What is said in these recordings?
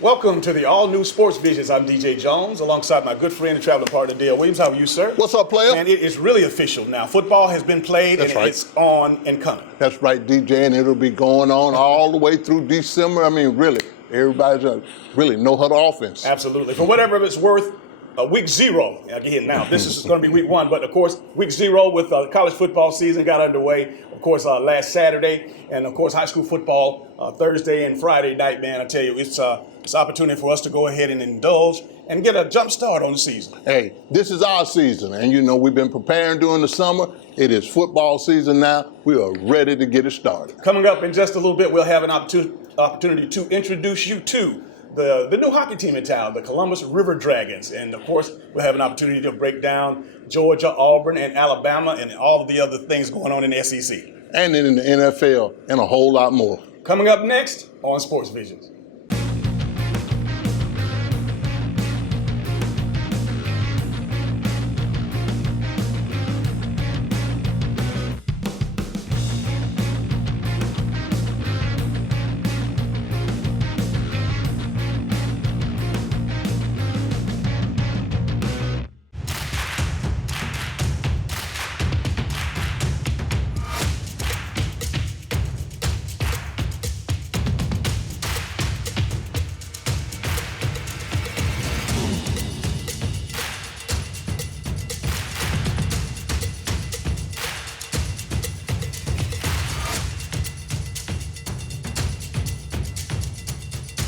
Welcome to the all-new Sports Visions. I'm DJ Jones, alongside my good friend and traveling partner, Dale Williams. How are you, sir? What's up, player? And it is really official now. Football has been played, That's and right. it's on and coming. That's right, DJ, and it'll be going on all the way through December. I mean, really, everybody's really no-huddle offense. Absolutely. For whatever it's worth, week 0, again, now this is going to be week 1, but of course, week 0 with college football season got underway, of course, last Saturday, and of course, high school football Thursday and Friday night, man. I tell you, it's an opportunity for us to go ahead and indulge and get a jump start on the season. Hey, this is our season, and we've been preparing during the summer. It is football season now. We are ready to get it started. Coming up in just a little bit, we'll have an opportunity to introduce you to the new hockey team in town, the Columbus River Dragons. And of course, we'll have an opportunity to break down Georgia, Auburn, and Alabama, and all of the other things going on in the SEC. And in the NFL, and a whole lot more. Coming up next on Sports Visions.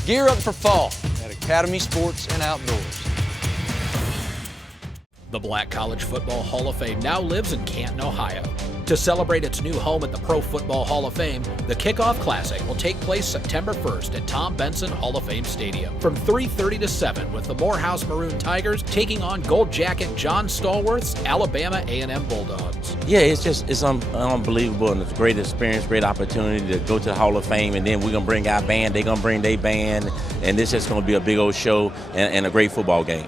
Gear up for fall at Academy Sports and Outdoors. The Black College Football Hall of Fame now lives in Canton, Ohio. To celebrate its new home at the Pro Football Hall of Fame, the Kickoff Classic will take place September 1st at Tom Benson Hall of Fame Stadium from 3:30 to 7, with the Morehouse Maroon Tigers taking on Gold Jacket John Stallworth's Alabama A&M Bulldogs. Yeah, it's unbelievable, and it's a great experience, great opportunity to go to the Hall of Fame, and then we're going to bring our band, they're going to bring their band, and this is going to be a big old show and a great football game.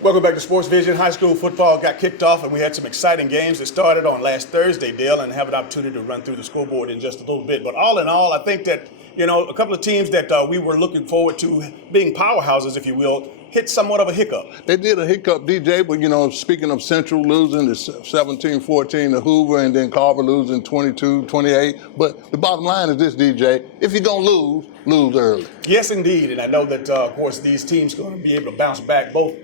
Welcome back to Sports Vision. High school football got kicked off, and we had some exciting games that started on last Thursday, Dale, and have an opportunity to run through the scoreboard in just a little bit. But all in all, I think that, a couple of teams that we were looking forward to being powerhouses, if you will, hit somewhat of a hiccup. They did a hiccup, DJ, but, speaking of Central losing the 17-14 to Hoover, and then Carver losing 22-28. But the bottom line is this, DJ, if you're going to lose early. Yes, indeed. And I know that, of course, these teams are going to be able to bounce back, both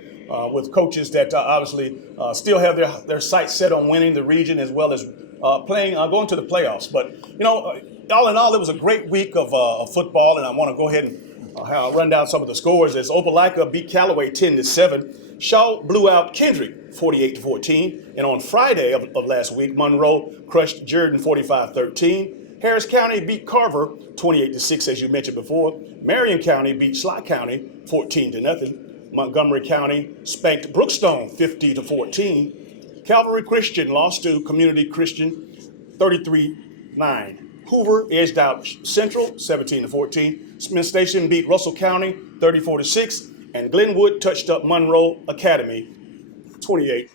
with coaches that obviously still have their sights set on winning the region, as well as going to the playoffs. But, all in all, it was a great week of football, and I want to go ahead and run down some of the scores. As Opelika beat Callaway 10-7. Shaw blew out Kendrick 48-14. And on Friday of last week, Monroe crushed Jordan 45-13. Harris County beat Carver 28-6, as you mentioned before. Marion County beat Schley County 14-0. Montgomery County spanked Brookstone 50-14. Calvary Christian lost to Community Christian 33-9. Hoover edged out Central 17-14. Smith Station beat Russell County 34-6. And Glenwood touched up Monroe Academy 28-12.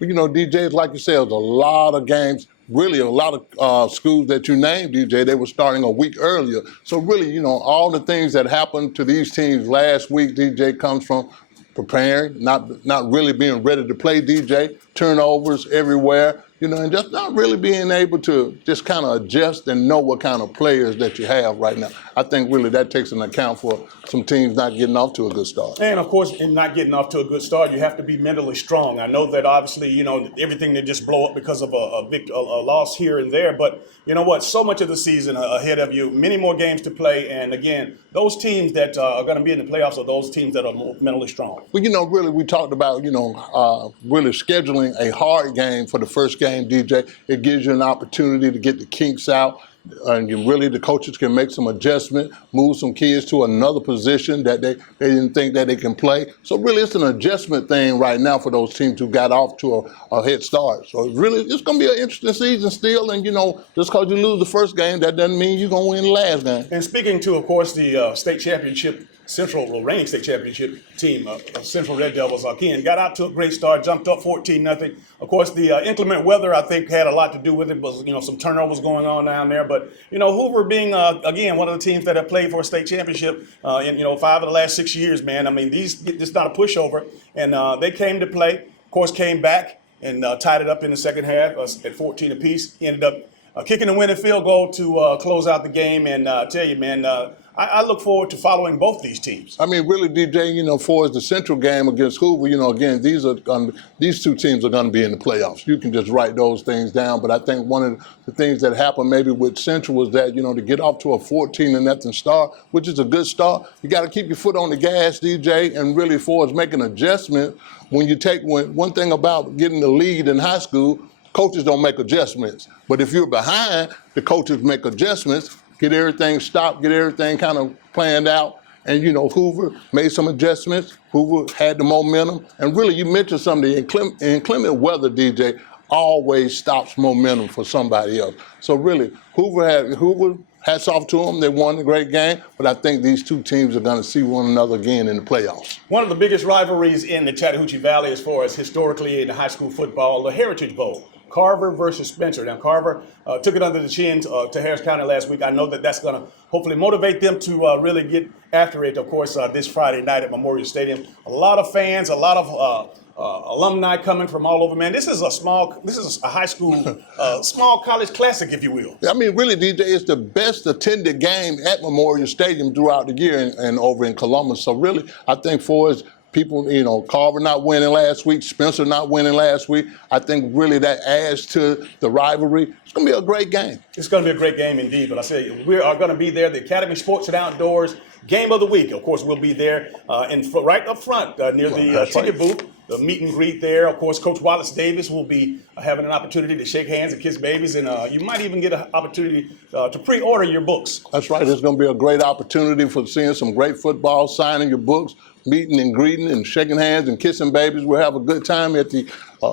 Well, DJ, like you said, it was a lot of games. Really, a lot of schools that you named, DJ, they were starting a week earlier. So really, all the things that happened to these teams last week, DJ, comes from preparing, not really being ready to play, DJ, turnovers everywhere, and just not really being able to just kind of adjust and know what kind of players that you have right now. I think really that takes into account for some teams not getting off to a good start. And of course, in not getting off to a good start, you have to be mentally strong. I know that obviously, everything did just blow up because of a loss here and there. But you know what? So much of the season ahead of you, many more games to play. And again, those teams that are going to be in the playoffs are those teams that are mentally strong. Well, really, we talked about, really scheduling a hard game for the first game, DJ. It gives you an opportunity to get the kinks out. And the coaches can make some adjustment, move some kids to another position that they didn't think that they can play. So really, it's an adjustment thing right now for those teams who got off to a head start. So really, it's going to be an interesting season still. And, just because you lose the first game, that doesn't mean you're going to win the last game. And speaking to, of course, the state championship Central reigning state championship team, Central Red Devils. Again, got out to a great start, jumped up 14-0. Of course, the inclement weather, I think, had a lot to do with it. Was some turnovers going on down there. But Hoover being again one of the teams that have played for a state championship in 5 of the last 6 years. Man, I mean, this is not a pushover, and they came to play. Of course, came back and tied it up in the second half at 14 apiece. Ended up kicking the winning field goal to close out the game. And I tell you, man, I look forward to following both these teams. I mean, really, DJ, for the Central game against Hoover, again, these two teams are going to be in the playoffs. You can just write those things down. But I think one of the things that happened maybe with Central was that, to get off to a 14-0 start, which is a good start, you got to keep your foot on the gas, DJ, and really for us making adjustments. One thing about getting the lead in high school, coaches don't make adjustments. But if you're behind, the coaches make adjustments, get everything stopped, get everything kind of planned out. And, Hoover made some adjustments. Hoover had the momentum. And really, you mentioned something, inclement weather, DJ, always stops momentum for somebody else. So really, Hoover, hats off to them. They won a great game. But I think these two teams are going to see one another again in the playoffs. One of the biggest rivalries in the Chattahoochee Valley as far as historically in high school football, the Heritage Bowl. Carver versus Spencer. Now, Carver took it under the chin to Harris County last week. I know that's going to hopefully motivate them to really get after it, of course, this Friday night at Memorial Stadium. A lot of fans, a lot of alumni coming from all over, man. This is a high school, small college classic, if you will. I mean, really, DJ, it's the best attended game at Memorial Stadium throughout the year and over in Columbus. So really, I think for us, people, Carver not winning last week, Spencer not winning last week. I think really that adds to the rivalry. It's going to be a great game. It's going to be a great game indeed. But I say we are going to be there. The Academy Sports and Outdoors Game of the Week. Of course, we'll be there right up front near the ticket booth. The meet and greet there. Of course, Coach Wallace Davis will be having an opportunity to shake hands and kiss babies. And you might even get an opportunity to pre-order your books. That's right. It's going to be a great opportunity for seeing some great football, signing your books, meeting and greeting and shaking hands and kissing babies. We'll have a good time at the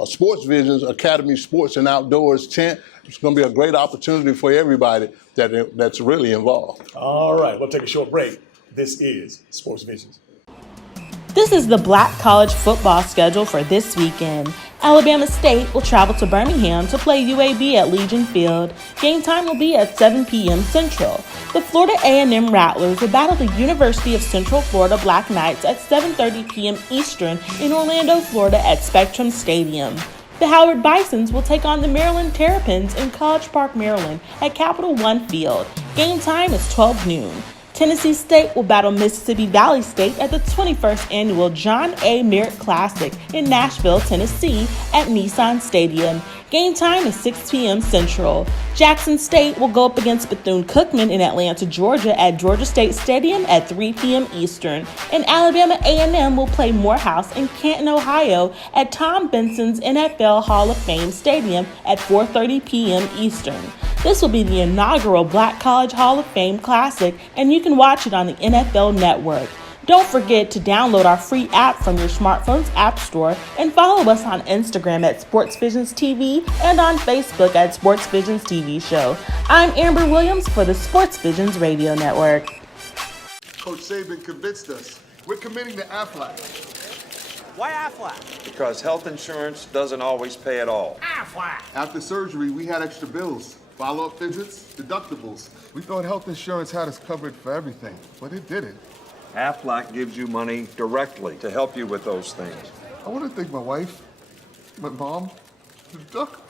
Sports Visions Academy Sports and Outdoors tent. It's going to be a great opportunity for everybody that's really involved. All right, we'll take a short break. This is Sports Visions. This is the Black college football schedule for this weekend. Alabama State will travel to Birmingham to play UAB at Legion Field. Game time will be at 7 p.m. Central. The Florida A&M Rattlers will battle the University of Central Florida Black Knights at 7:30 p.m. Eastern in Orlando, Florida at Spectrum Stadium. The Howard Bisons will take on the Maryland Terrapins in College Park, Maryland at Capital One Field. Game time is 12 noon. Tennessee State will battle Mississippi Valley State at the 21st Annual John A. Merritt Classic in Nashville, Tennessee at Nissan Stadium. Game time is 6 p.m. Central. Jackson State will go up against Bethune-Cookman in Atlanta, Georgia at Georgia State Stadium at 3 p.m. Eastern. And Alabama A&M will play Morehouse in Canton, Ohio at Tom Benson's NFL Hall of Fame Stadium at 4:30 p.m. Eastern. This will be the inaugural Black College Hall of Fame Classic, and you can watch it on the NFL Network. Don't forget to download our free app from your smartphone's app store and follow us on Instagram at SportsVisions TV and on Facebook at SportsVisions TV Show. I'm Amber Williams for the SportsVisions Radio Network. Coach Saban convinced us. We're committing to Aflac. Why Aflac? Because health insurance doesn't always pay at all. Aflac. After surgery, we had extra bills, follow-up visits, deductibles. We thought health insurance had us covered for everything, but it didn't. Aflac gives you money directly to help you with those things. I want to thank my wife, my mom, the duck.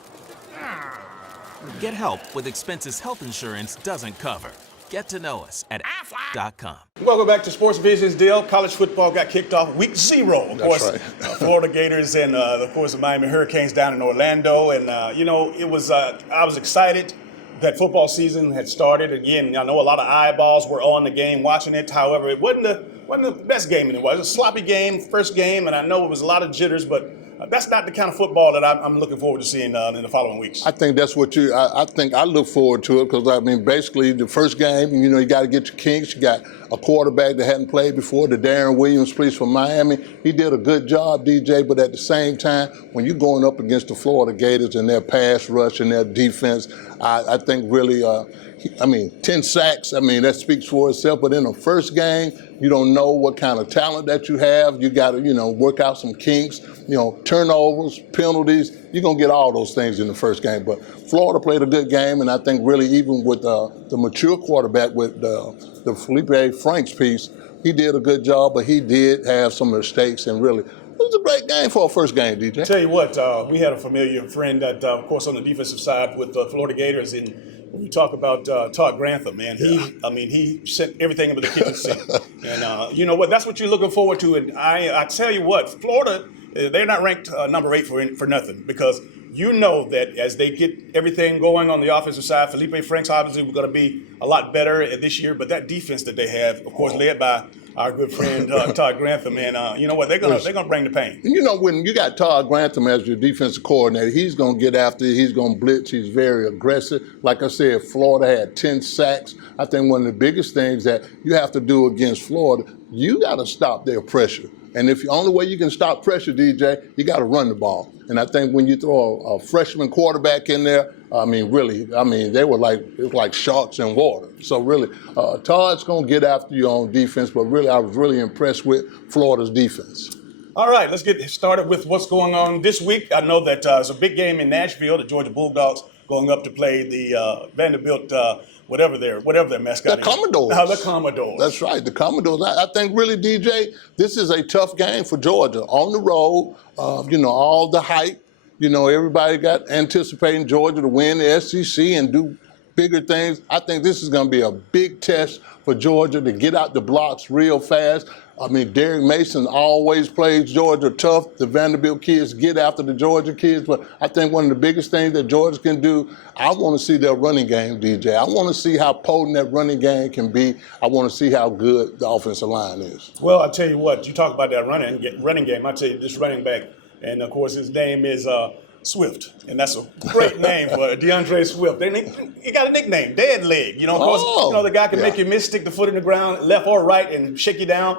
Get help with expenses health insurance doesn't cover. Get to know us at aflac.com. Welcome back to Sports Visions, Dale. College football got kicked off week 0. Of course, right. Florida Gators and, of course, the Miami Hurricanes down in Orlando. And, it was I was excited that football season had started. Again, I know a lot of eyeballs were on the game watching it. However, it wasn't the best game anyway. It was a sloppy game, first game, and I know it was a lot of jitters, but that's not the kind of football that I'm looking forward to seeing in the following weeks. I think that's what I think I look forward to it because, basically the first game, you got to get your kinks. You got a quarterback that hadn't played before, the Darren Williams, plays for Miami. He did a good job, DJ, but at the same time, when you're going up against the Florida Gators and their pass rush and their defense, I think really I mean, 10 sacks, I mean, that speaks for itself. But in the first game, you don't know what kind of talent that you have. You got to, work out some kinks, turnovers, penalties. You're going to get all those things in the first game. But Florida played a good game, and I think really even with the mature quarterback with the Felipe Franks piece, he did a good job, but he did have some mistakes, and really, it was a great game for a first game, DJ. Tell you what, we had a familiar friend that, of course, on the defensive side with the Florida Gators, and when you talk about Todd Grantham, man, he sent everything into the kitchen sink. And you know what? That's what you're looking forward to. And I tell you what, Florida, they're not ranked number 8 for nothing, because you know that as they get everything going on the offensive side, Felipe Franks obviously we're going to be a lot better this year. But that defense that they have, of course, led by our good friend Todd Grantham, and you know what? They're gonna bring the pain. When you got Todd Grantham as your defensive coordinator, he's gonna get after it. He's gonna blitz. He's very aggressive. Like I said, Florida had 10 sacks. I think one of the biggest things that you have to do against Florida, you got to stop their pressure. And if the only way you can stop pressure, DJ, you got to run the ball. And I think when you throw a freshman quarterback in there, they were it was like sharks in water. So really, Todd's going to get after you on defense, but really, I was really impressed with Florida's defense. All right, let's get started with what's going on this week. I know that it's a big game in Nashville. The Georgia Bulldogs going up to play the Vanderbilt, whatever their mascot is. The Commodores. The Commodores. That's right, the Commodores. I think really, DJ, this is a tough game for Georgia. On the road, all the hype. Everybody got anticipating Georgia to win the SEC and do bigger things. I think this is going to be a big test for Georgia to get out the blocks real fast. Derek Mason always plays Georgia tough. The Vanderbilt kids get after the Georgia kids. But I think one of the biggest things that Georgia can do, I want to see their running game, DJ. I want to see how potent that running game can be. I want to see how good the offensive line is. Well, I'll tell you what, you talk about that running game. I'll tell you this running back, and of course his name is Swift, and that's a great name for DeAndre Swift. He got a nickname, Dead Leg. Of course, the guy can make you miss, stick the foot in the ground, left or right, and shake you down.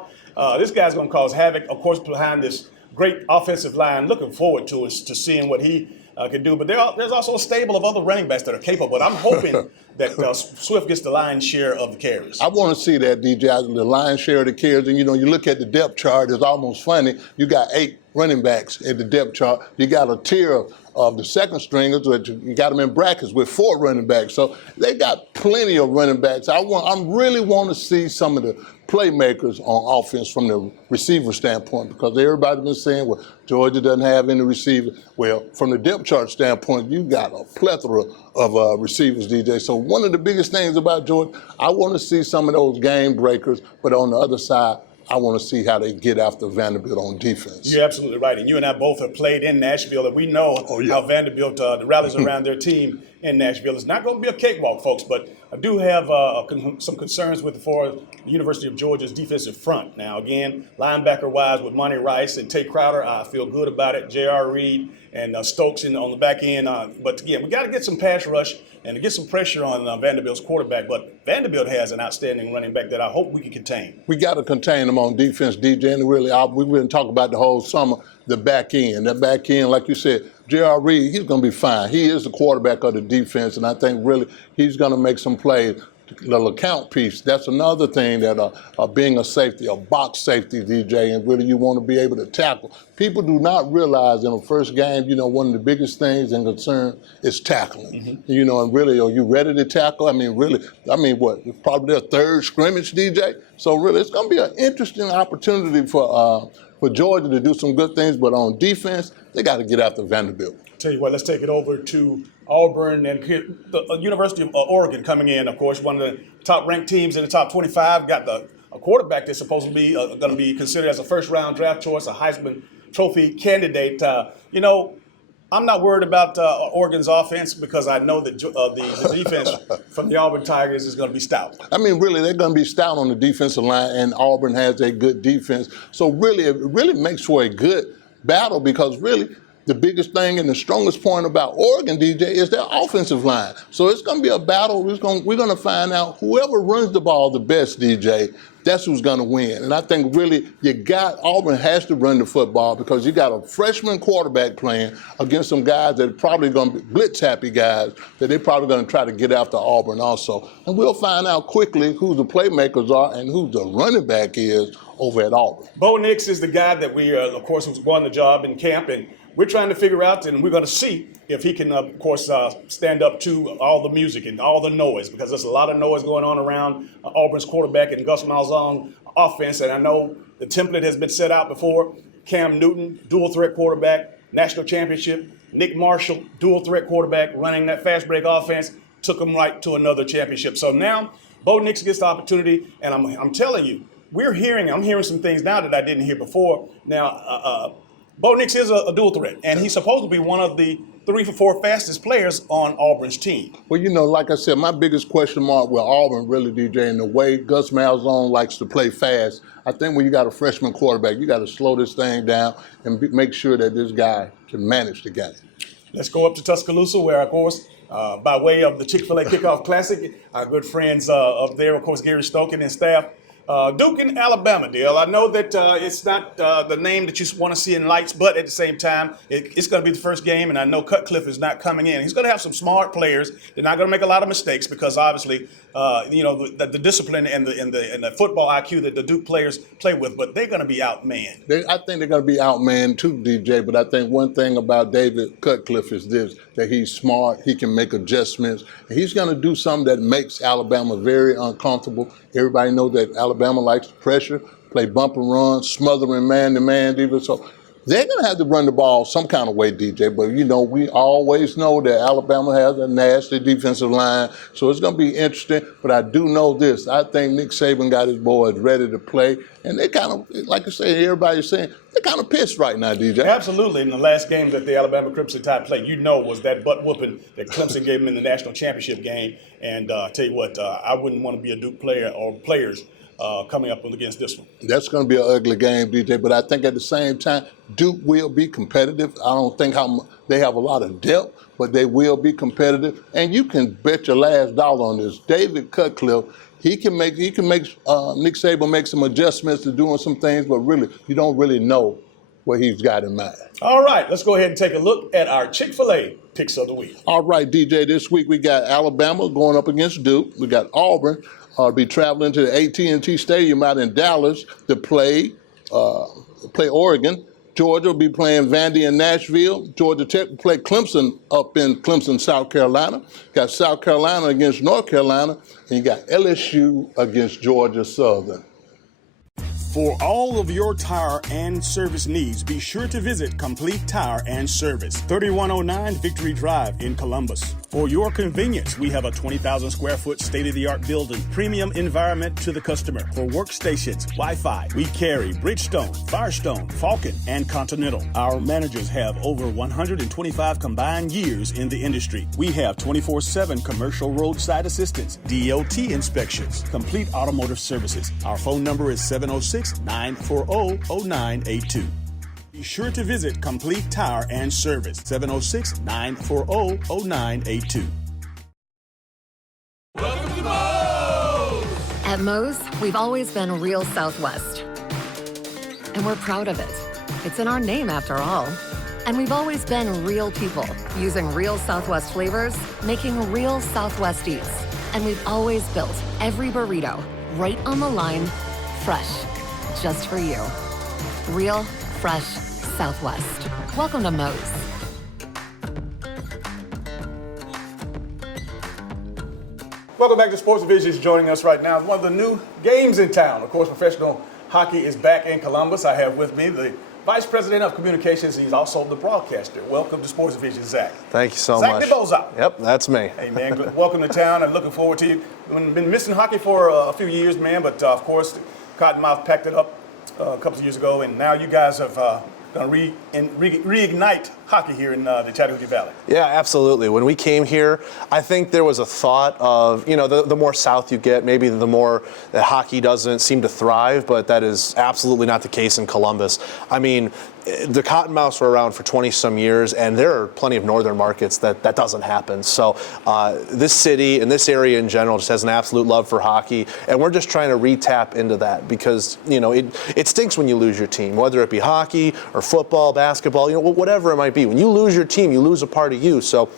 This guy's going to cause havoc, of course, behind this great offensive line. Looking forward to seeing what he can do. But there's also a stable of other running backs that are capable. But I'm hoping that Swift gets the lion's share of the carries. I want to see that, DJ, the lion's share of the carries. And, you look at the depth chart, it's almost funny. You got 8 running backs in the depth chart. You got a tier of the second stringers, which you got them in brackets with 4 running backs. So they got plenty of running backs. I really want to see some of the playmakers on offense from the receiver standpoint, because everybody's been saying, well, Georgia doesn't have any receivers. Well, from the depth chart standpoint, you got a plethora of receivers, DJ. So one of the biggest things about Georgia, I want to see some of those game breakers, but on the other side, I want to see how they get after Vanderbilt on defense. You're absolutely right. And you and I both have played in Nashville, and we know how Vanderbilt rallies around their team in Nashville. It's not going to be a cakewalk, folks, but I do have some concerns with the University of Georgia's defensive front. Now, again, linebacker-wise with Monty Rice and Tate Crowder, I feel good about it. J.R. Reed and Stokes on the back end. But, again, we got to get some pass rush and to get some pressure on Vanderbilt's quarterback. But Vanderbilt has an outstanding running back that I hope we can contain. We got to contain them on defense, DJ. And really, we've been talking about the whole summer, the back end. That back end, like you said, J.R. Reed, he's going to be fine. He is the quarterback of the defense, and I think really he's going to make some plays. The account piece, that's another thing that being a safety, a box safety, DJ, and really you want to be able to tackle. People do not realize in the first game, one of the biggest things and concern is tackling. And really, are you ready to tackle? What? Probably their third scrimmage, DJ? So really, it's going to be an interesting opportunity for Georgia to do some good things, but on defense, they got to get after Vanderbilt. Tell you what, let's take it over to Auburn and the University of Oregon coming in. Of course, one of the top-ranked teams in the top 25. Got a quarterback that's supposed to be going to be considered as a first-round draft choice, a Heisman Trophy candidate. I'm not worried about Oregon's offense because I know that the defense from the Auburn Tigers is going to be stout. Really, they're going to be stout on the defensive line, and Auburn has a good defense. So really, it really makes for a good battle because really, the biggest thing and the strongest point about Oregon, DJ, is their offensive line. So it's going to be a battle. We're going to find out whoever runs the ball the best, DJ, that's who's going to win. And I think really Auburn has to run the football because you got a freshman quarterback playing against some guys that are probably going to be blitz-happy guys that they're probably going to try to get after Auburn also. And we'll find out quickly who the playmakers are and who the running back is over at Auburn. Bo Nix is the guy that we, of course, who's won the job in camp, and we're trying to figure out, and we're going to see if he can, of course, stand up to all the music and all the noise, because there's a lot of noise going on around Auburn's quarterback and Gus Malzahn offense. And I know the template has been set out before. Cam Newton, dual threat quarterback, national championship. Nick Marshall, dual threat quarterback, running that fast break offense, took him right to another championship. So now Bo Nix gets the opportunity, and I'm telling you, I'm hearing some things now that I didn't hear before. Now, Bo Nix is a dual threat, and he's supposed to be one of the 3 or 4 fastest players on Auburn's team. Well, like I said, my biggest question mark with Auburn really, DJ, in the way Gus Malzahn likes to play fast. I think when you got a freshman quarterback, you got to slow this thing down and make sure that this guy can manage the game. Let's go up to Tuscaloosa, where, of course, by way of the Chick-fil-A Kickoff Classic, our good friends up there, of course, Gary Stokin and staff, Duke in Alabama, Dale. I know that it's not the name that you want to see in lights, but at the same time, it's going to be the first game, and I know Cutcliffe is not coming in. He's going to have some smart players. They're not going to make a lot of mistakes because obviously, the discipline and the football IQ that the Duke players play with, but they're going to be outmanned. I think they're going to be outmanned too, DJ. But I think one thing about David Cutcliffe is this: that he's smart. He can make adjustments. And he's going to do something that makes Alabama very uncomfortable. Everybody knows that Alabama likes to pressure, play bump and run, smothering man-to-man defense. So they're going to have to run the ball some kind of way, DJ. But, we always know that Alabama has a nasty defensive line. So it's going to be interesting. But I do know this. I think Nick Saban got his boys ready to play. And they kind of, like I say, everybody's saying, they're kind of pissed right now, DJ. Absolutely. In the last game that the Alabama Crimson Tide played, was that butt whooping that Clemson gave them in the national championship game. And I tell you what, I wouldn't want to be a Duke player or players coming up against this one. That's going to be an ugly game, DJ. But I think at the same time, Duke will be competitive. I don't think they have a lot of depth, but they will be competitive. And you can bet your last dollar on this. David Cutcliffe, he can make Nick Saban make some adjustments to doing some things, but really, you don't really know what he's got in mind. All right, let's go ahead and take a look at our Chick-fil-A picks of the week. All right, DJ, this week we got Alabama going up against Duke. We got Auburn be traveling to the AT&T Stadium out in Dallas to play Oregon. Georgia will be playing Vandy in Nashville. Georgia Tech will play Clemson up in Clemson, South Carolina. Got South Carolina against North Carolina, and you got LSU against Georgia Southern. For all of your tire and service needs, be sure to visit Complete Tire and Service, 3109 Victory Drive in Columbus. For your convenience, we have a 20,000 square foot state-of-the-art building, premium environment to the customer. For workstations, Wi-Fi, we carry Bridgestone, Firestone, Falcon, and Continental. Our managers have over 125 combined years in the industry. We have 24/7 commercial roadside assistance, DOT inspections, complete automotive services. Our phone number is 706-940-0982. Be sure to visit Complete Tire and Service, 706-940-0982. Welcome to Moe's! At Moe's, we've always been real Southwest. And we're proud of it. It's in our name after all. And we've always been real people, using real Southwest flavors, making real Southwest eats. And we've always built every burrito right on the line, fresh, just for you. Real, fresh Southwest. Welcome to Moe's. Welcome back to Sports Visions. Joining us right now is one of the new games in town. Of course, professional hockey is back in Columbus. I have with me the Vice President of Communications. He's also the broadcaster. Welcome to Sports Vision, Zach. Thank you so much. Zach DeBoza. Yep, that's me. Hey, man, welcome to town. I'm looking forward to you. We've been missing hockey for a few years, man, but of course, Cottonmouth packed it up a couple of years ago, and now you guys have going to reignite hockey here in the Chattahoochee Valley. Yeah, absolutely. When we came here, I think there was a thought of, the more south you get, maybe the more that hockey doesn't seem to thrive, but that is absolutely not the case in Columbus. I mean, the Cottonmouths were around for 20-some years, and there are plenty of northern markets that doesn't happen. So this city and this area in general just has an absolute love for hockey, and we're just trying to re-tap into that because, it stinks when you lose your team, whether it be hockey or football, basketball, whatever it might be. When you lose your team, you lose a part of you. So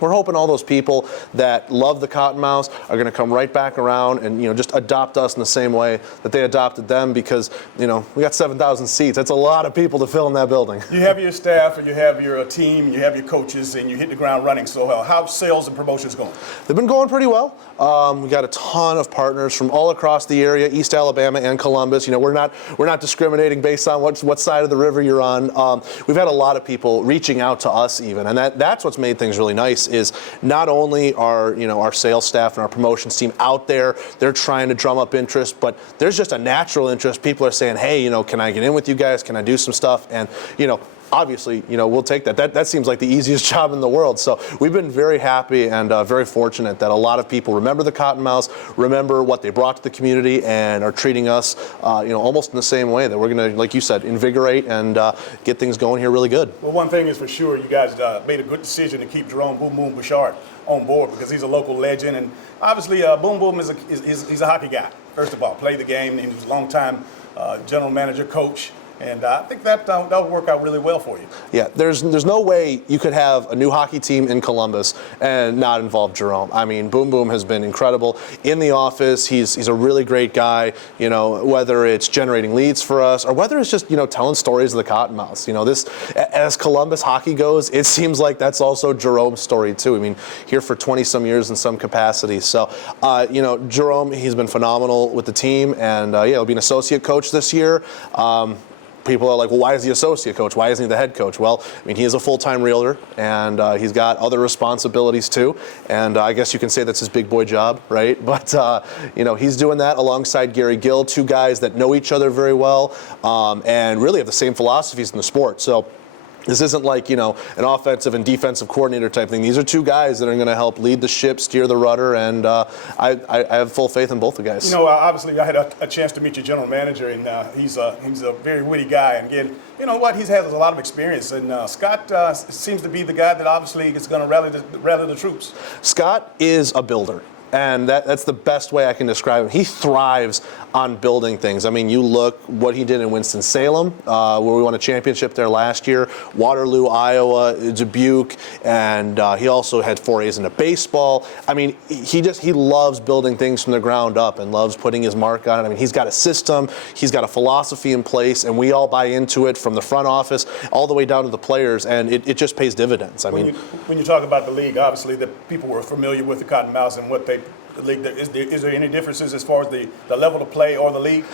we're hoping all those people that love the Cottonmouths are going to come right back around and, just adopt us in the same way that they adopted them because, we got 7,000 seats. That's a lot of people to fill in that building. You have your staff and you have your team and you have your coaches and you hit the ground running. So how's sales and promotions going? They've been going pretty well. We got a ton of partners from all across the area, East Alabama and Columbus. We're not discriminating based on what side of the river you're on. We've had a lot of people reaching out to us even, and that's what's made things really nice. Is not only our sales staff and our promotions team out there, they're trying to drum up interest, but there's just a natural interest. People are saying, hey, can I get in with you guys? Can I do some stuff? And, obviously, we'll take that. That seems like the easiest job in the world. So we've been very happy and very fortunate that a lot of people remember the Cottonmouths, remember what they brought to the community, and are treating us, almost in the same way that we're going to, like you said, invigorate and get things going here really good. Well, one thing is for sure, you guys made a good decision to keep Jerome Boom Boom Bouchard on board because he's a local legend, and obviously Boom Boom he's a hockey guy. First of all, played the game, and he was a long-time general manager, coach. And I think that'll work out really well for you. Yeah, there's no way you could have a new hockey team in Columbus and not involve Jerome. I mean, Boom Boom has been incredible in the office. He's a really great guy. Whether it's generating leads for us or whether it's just telling stories of the Cottonmouths. This, as Columbus hockey goes, it seems like that's also Jerome's story too. I mean, here for 20-some years in some capacity. So, Jerome, he's been phenomenal with the team, and he'll be an associate coach this year. People are like, well, why is he associate coach? Why isn't he the head coach? Well, I mean, he is a full-time realtor, and he's got other responsibilities too. And I guess you can say that's his big boy job, right? But, he's doing that alongside Gary Gill, two guys that know each other very well and really have the same philosophies in the sport. So this isn't like, an offensive and defensive coordinator type thing. These are two guys that are going to help lead the ship, steer the rudder, and I have full faith in both the guys. Obviously, I had a chance to meet your general manager, and he's a very witty guy. And again, he has a lot of experience. And Scott seems to be the guy that obviously is going to rally the troops. Scott is a builder. And that's the best way I can describe him. He thrives on building things. I mean, you look what he did in Winston-Salem, where we won a championship there last year, Waterloo, Iowa, Dubuque, and he also had forays into baseball. I mean, he loves building things from the ground up and loves putting his mark on it. I mean, he's got a system, he's got a philosophy in place, and we all buy into it from the front office all the way down to the players, and it just pays dividends. When you talk about the league, obviously the people were familiar with the Cottonmouths and what the league. Is there any differences as far as the level of play or the league?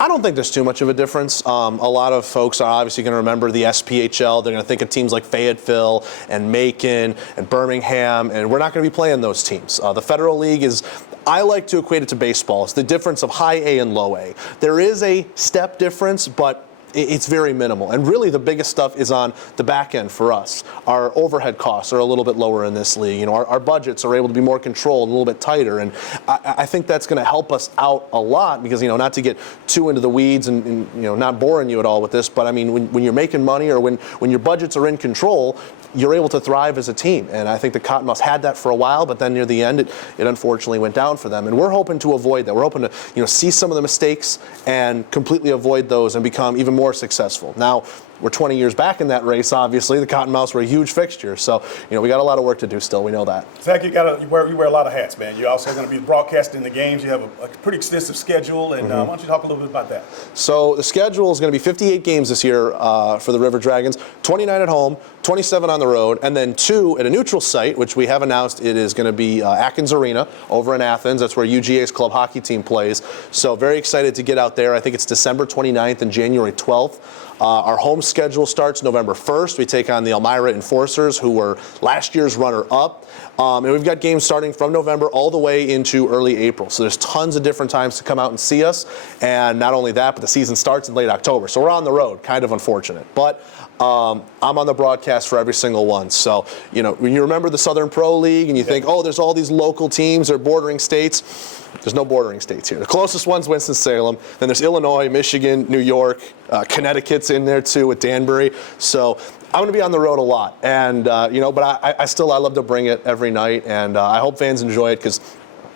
I don't think there's too much of a difference. A lot of folks are obviously going to remember the SPHL. They're going to think of teams like Fayetteville and Macon and Birmingham, and we're not going to be playing those teams. The Federal League is, I like to equate it to baseball. It's the difference of high A and low A. There is a step difference, but it's very minimal. And really the biggest stuff is on the back end for us. Our overhead costs are a little bit lower in this league. Our budgets are able to be more controlled, a little bit tighter. And I think that's going to help us out a lot because, not to get too into the weeds and not boring you at all with this, but I mean, when you're making money or when your budgets are in control, you're able to thrive as a team. And I think the Cottonmouths had that for a while, but then near the end, it unfortunately went down for them. And we're hoping to avoid that. We're hoping to, see some of the mistakes and completely avoid those and become even more successful. Now, we're 20 years back in that race, obviously. The Cottonmouths were a huge fixture. So, we got a lot of work to do still. We know that. Zach, you wear a lot of hats, man. You're also going to be broadcasting the games. You have a pretty extensive schedule. And why don't you talk a little bit about that? So the schedule is going to be 58 games this year for the River Dragons, 29 at home, 27 on the road, and then 2 at a neutral site, which we have announced it is going to be Atkins Arena over in Athens. That's where UGA's club hockey team plays. So very excited to get out there. I think it's December 29th and January 12th. Our home schedule starts November 1st. We take on the Elmira Enforcers, who were last year's runner-up. And we've got games starting from November all the way into early April. So there's tons of different times to come out and see us. And not only that, but the season starts in late October. So we're on the road, kind of unfortunate. But I'm on the broadcast for every single one. So, when you remember the Southern Pro League and you think, oh, there's all these local teams or bordering states, there's no bordering states here. The closest one's Winston-Salem. Then there's Illinois, Michigan, New York, Connecticut's in there too with Danbury. So I'm going to be on the road a lot. And, but I love to bring it every night. And I hope fans enjoy it because,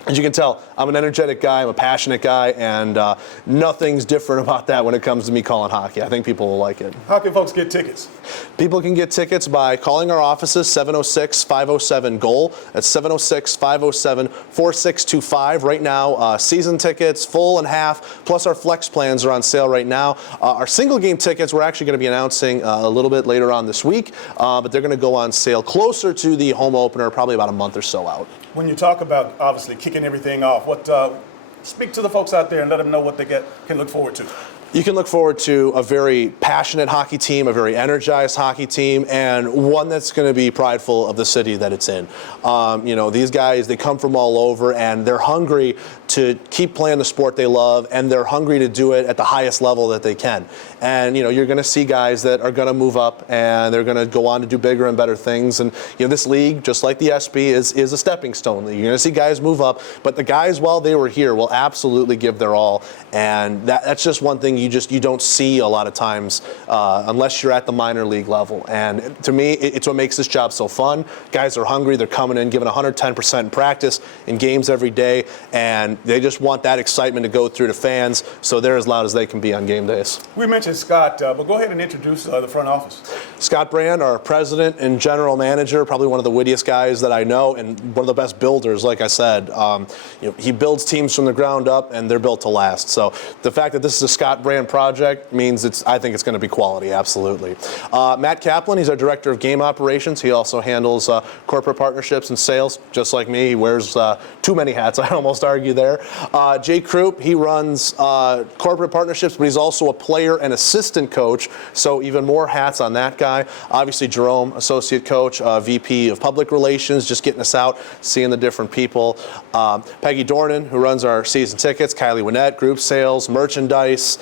as you can tell, I'm an energetic guy, I'm a passionate guy, and nothing's different about that when it comes to me calling hockey. I think people will like it. How can folks get tickets? People can get tickets by calling our offices, 706-507-GOAL. That's 706-507-4625. Right now, season tickets, full and half, plus our flex plans are on sale right now. Our single game tickets we're actually going to be announcing a little bit later on this week, but they're going to go on sale closer to the home opener, probably about a month or so out. When you talk about, obviously, kicking everything off, speak to the folks out there and let them know what they can look forward to. You can look forward to a very passionate hockey team, a very energized hockey team, and one that's going to be prideful of the city that it's in. These guys, they come from all over, and they're hungry to keep playing the sport they love, and they're hungry to do it at the highest level that they can. And, you're going to see guys that are going to move up, and they're going to go on to do bigger and better things. And, this league, just like the SB, is a stepping stone league. You're going to see guys move up, but the guys, while they were here, will absolutely give their all. And that's just one thing you don't see a lot of times unless you're at the minor league level. And to me, it's what makes this job so fun. Guys are hungry. They're coming in, giving 110% in practice, in games every day, and they just want that excitement to go through to fans, so they're as loud as they can be on game days. We mentioned Scott, but go ahead and introduce the front office. Scott Brand, our president and general manager, probably one of the wittiest guys that I know, and one of the best builders, like I said. He builds teams from the ground up, and they're built to last. So the fact that this is a Scott Brand project means I think it's going to be quality, absolutely. Matt Kaplan, he's our director of game operations. He also handles corporate partnerships and sales, just like me. He wears too many hats, I almost argue there. Jay Krupp, he runs corporate partnerships, but he's also a player and assistant coach, so even more hats on that guy. Obviously, Jerome, associate coach, VP of public relations, just getting us out, seeing the different people. Peggy Dornan, who runs our season tickets. Kylie Winnett, group sales, merchandise.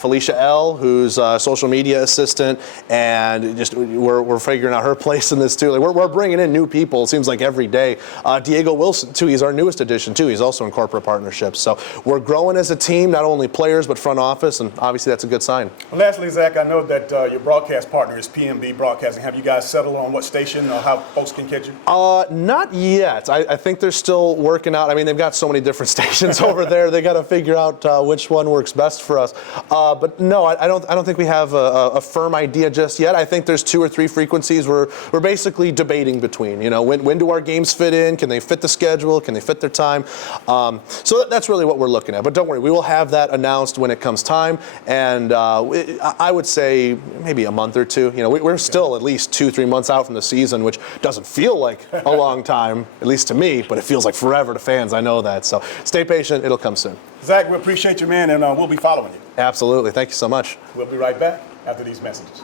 Felicia L., who's a social media assistant, and just we're figuring out her place in this too. Like we're bringing in new people. It seems like every day. Diego Wilson too. He's our newest addition too. He's also in corporate partnerships. So we're growing as a team, not only players but front office, and obviously that's a good sign. Well, lastly, Zach, I know that your broadcast partner is PMB Broadcasting. Have you guys settled on what station or how folks can catch you? Not yet. I think they're still working out. I mean, they've got so many different stations over there. They got to figure out which one works best for us. But no, I don't think we have a firm idea just yet. I think there's 2 or 3 frequencies we're basically debating between. When do our games fit in? Can they fit the schedule? Can they fit their time? So that's really what we're looking at. But don't worry, we will have that announced when it comes time. And I would say maybe a month or two. We're still at least 2-3 months out from the season, which doesn't feel like a long time, at least to me, but it feels like forever to fans. I know that. So stay patient. It'll come soon. Zach, we appreciate you, man, and we'll be following you. Absolutely. Thank you so much. We'll be right back after these messages.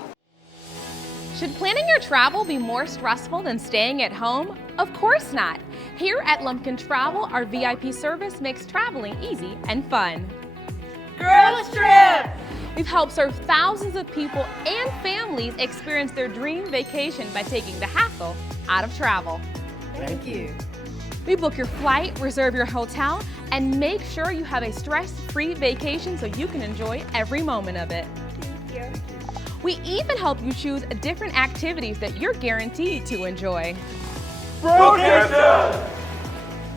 Should planning your travel be more stressful than staying at home? Of course not. Here at Lumpkin Travel, our VIP service makes traveling easy and fun. Girls Trip! We've helped serve thousands of people and families experience their dream vacation by taking the hassle out of travel. Thank you. We book your flight, reserve your hotel, and make sure you have a stress-free vacation so you can enjoy every moment of it. Thank you. We even help you choose different activities that you're guaranteed to enjoy. Broadcast!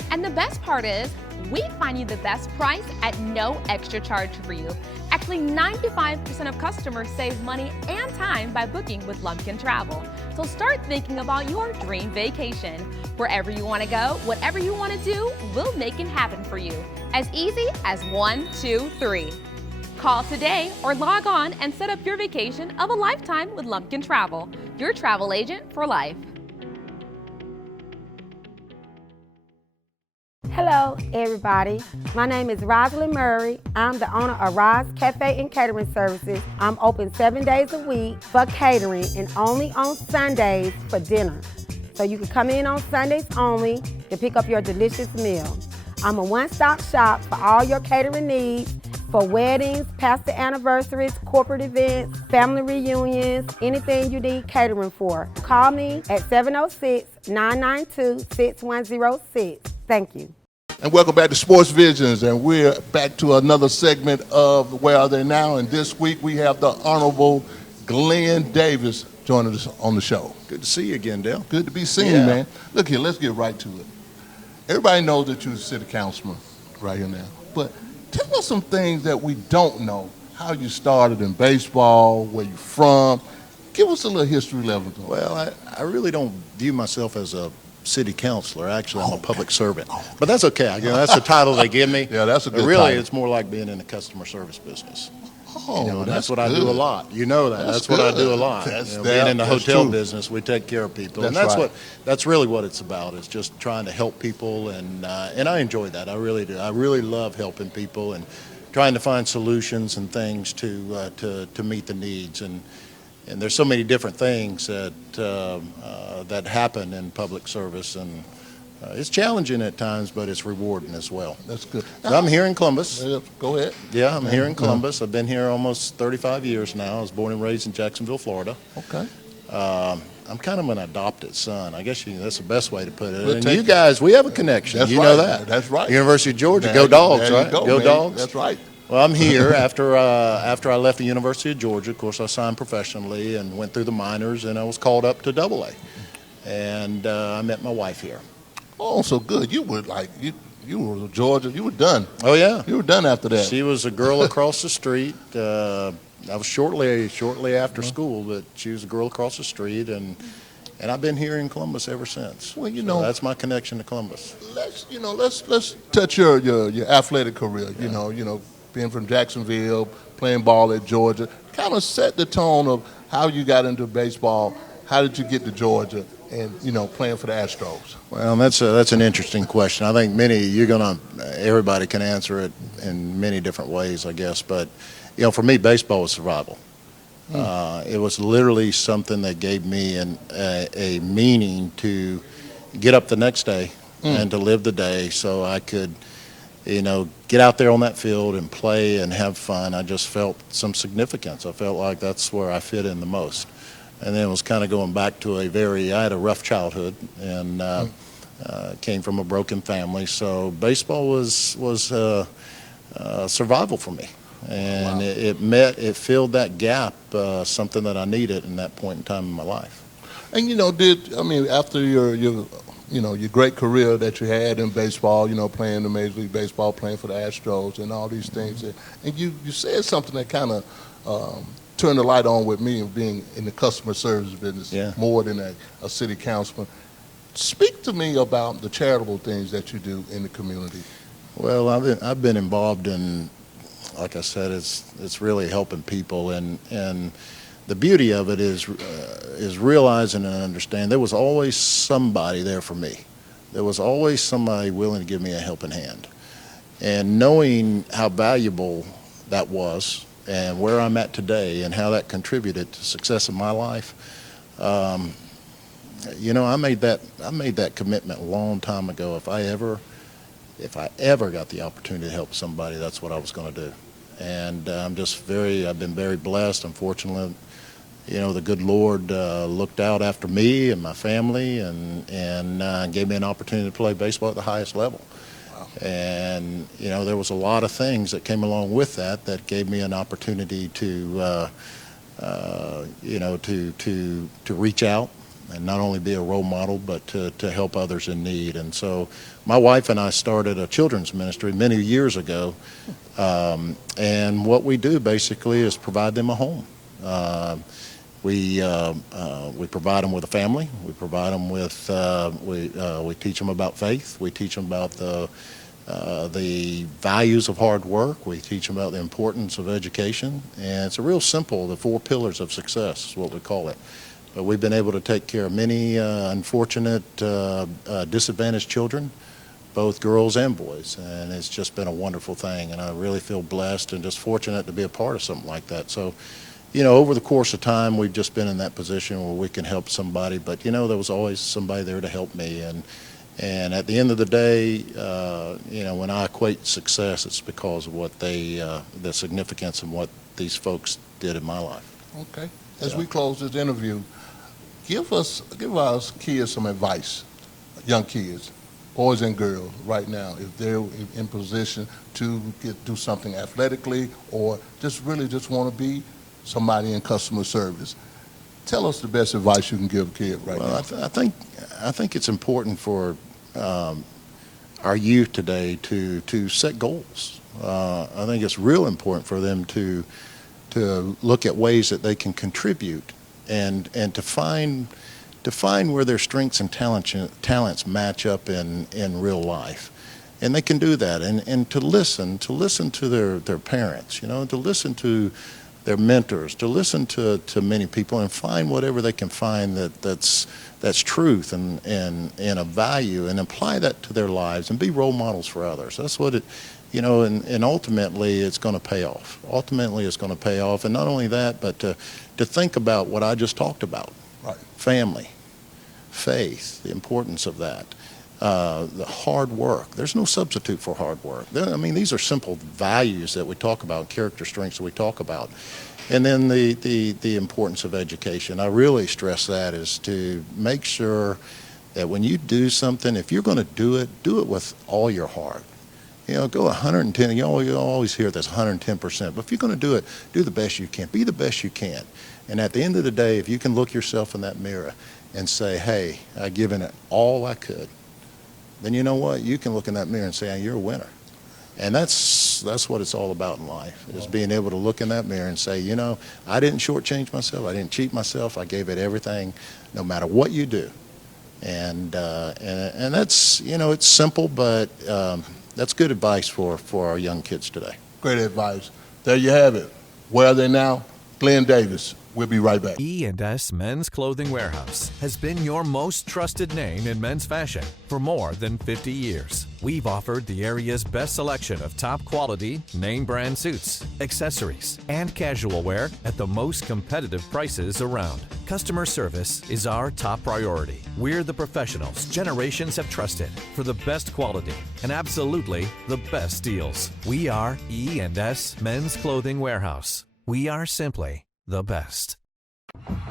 And the best part is, we find you the best price at no extra charge for you. Actually, 95% of customers save money and time by booking with Lumpkin Travel. So start thinking about your dream vacation. Wherever you want to go, whatever you want to do, we'll make it happen for you. As easy as 1, 2, 3. Call today or log on and set up your vacation of a lifetime with Lumpkin Travel, your travel agent for life. Hello, everybody. My name is Rosalind Murray. I'm the owner of Roz Cafe and Catering Services. I'm open 7 days a week for catering and only on Sundays for dinner. So you can come in on Sundays only to pick up your delicious meal. I'm a one-stop shop for all your catering needs, for weddings, pastor anniversaries, corporate events, family reunions, anything you need catering for. Call me at 706-992-6106. Thank you. And welcome back to Sports Visions, and we're back to another segment of Where Are They Now? And this week we have the Honorable Glen Davis joining us on the show. Good to see you again, Dale. Good to be seen, man. Look here, let's get right to it. Everybody knows that you're a city councilman right here now, but tell us some things that we don't know. How you started in baseball, where you're from. Give us a little history level. Well, I really don't view myself as a city councilor. Actually, I'm a public servant. But that's okay. You know, that's the title they give me. Yeah, that's a good really, title. it's more like being in the customer service business. Oh, you know, that's what I good. do a lot. You know that. That's what I do a lot. Being in the hotel business, we take care of people. That's right. That's really what it's about. It's just trying to help people, and I enjoy that. I really do. I really love helping people and trying to find solutions and things to meet the needs. And there's so many different things that that happen in public service, and it's challenging at times, but it's rewarding as well. That's good. So I'm here in Columbus. Go ahead. Yeah, I'm here in Columbus. I've been here almost 35 years now. I was born and raised in Jacksonville, Florida. Okay. I'm kind of an adopted son. I guess that's the best way to put it. We'll And take you it. guys, we have a connection. That's you right. know that. That's right. University of Georgia. There Go you- Dogs, there you right? go, man. Dogs. That's right. Well, I'm here after I left the University of Georgia. Of course, I signed professionally and went through the minors, and I was called up to AA. And I met my wife here. Oh, so good. You were you were Georgia. You were done. Oh yeah, you were done after that. She was a girl across the street. I was shortly after school, but she was a girl across the street, and I've been here in Columbus ever since. Well, you So know, that's my connection to Columbus. let's touch your athletic career. You know, being from Jacksonville, playing ball at Georgia, kind of set the tone of how you got into baseball. How did you get to Georgia, and playing for the Astros? Well, that's an interesting question. I think everybody can answer it in many different ways, I guess. But for me, baseball was survival. It was literally something that gave me a meaning to get up the next day and to live the day, so I could, get out there on that field and play and have fun. I just felt some significance. I felt like that's where I fit in the most. And then it was kind of going back to I had a rough childhood and came from a broken family. So baseball was survival for me. And it filled that gap, something that I needed in that point in time in my life. And after your great career that you had in baseball, playing the Major League Baseball, playing for the Astros, and all these things, and you said something that kind of turned the light on with me of being in the customer service business more than a city councilman. Speak to me about the charitable things that you do in the community. Well, I've been involved in, like I said, it's really helping people, and the beauty of it is realizing and understanding there was always somebody there for me. There was always somebody willing to give me a helping hand, and knowing how valuable that was and where I'm at today and how that contributed to success in my life. I made that commitment a long time ago. If I ever got the opportunity to help somebody, that's what I was going to do. And I've been very blessed. Unfortunately, the good Lord looked out after me and my family and gave me an opportunity to play baseball at the highest level. And there was a lot of things that came along with that gave me an opportunity to reach out and not only be a role model, but to help others in need. And so my wife and I started a children's ministry many years ago, and what we do basically is provide them a home. We provide them with a family. We provide them with we teach them about faith. We teach them about the values of hard work. We teach them about the importance of education, and it's a real simple. The 4 pillars of success is what we call it. But we've been able to take care of many unfortunate, disadvantaged children, both girls and boys, and it's just been a wonderful thing. And I really feel blessed and just fortunate to be a part of something like that. So, over the course of time, we've just been in that position where we can help somebody. But there was always somebody there to help me, and And at the end of the day, when I equate success, it's because of what the significance of what these folks did in my life. Okay. As we close this interview, give us kids some advice, young kids, boys and girls, right now, if they're in position to do something athletically or just want to be somebody in customer service. Tell us the best advice you can give a kid right now. I think it's important for our youth today to set goals. I think it's real important for them to look at ways that they can contribute and to find where their strengths and talents match up in real life. And they can do that, and to listen to their parents, to listen to their mentors, to listen to many people and find whatever they can find that's truth and a value, and apply that to their lives and be role models for others. That's what it, and ultimately it's going to pay off. Ultimately it's going to pay off, and not only that, but to think about what I just talked about. Right. Family, faith, the importance of that. The hard work. There's no substitute for hard work. These are simple values that we talk about, character strengths that we talk about. And then the importance of education. I really stress that, is to make sure that when you do something, if you're going to do it with all your heart. Go 110. You always hear this 110%. But if you're going to do it, do the best you can. Be the best you can. And at the end of the day, if you can look yourself in that mirror and say, hey, I've given it all I could, then you know what? You can look in that mirror and say, hey, you're a winner. And that's what it's all about in life, is being able to look in that mirror and say, I didn't shortchange myself. I didn't cheat myself. I gave it everything, no matter what you do. And that's, it's simple, but that's good advice for our young kids today. Great advice. There you have it. Where are they now? Glen Davis. We'll be right back. E&S Men's Clothing Warehouse has been your most trusted name in men's fashion for more than 50 years. We've offered the area's best selection of top quality, name brand suits, accessories, and casual wear at the most competitive prices around. Customer service is our top priority. We're the professionals generations have trusted for the best quality and absolutely the best deals. We are E&S Men's Clothing Warehouse. We are simply the best.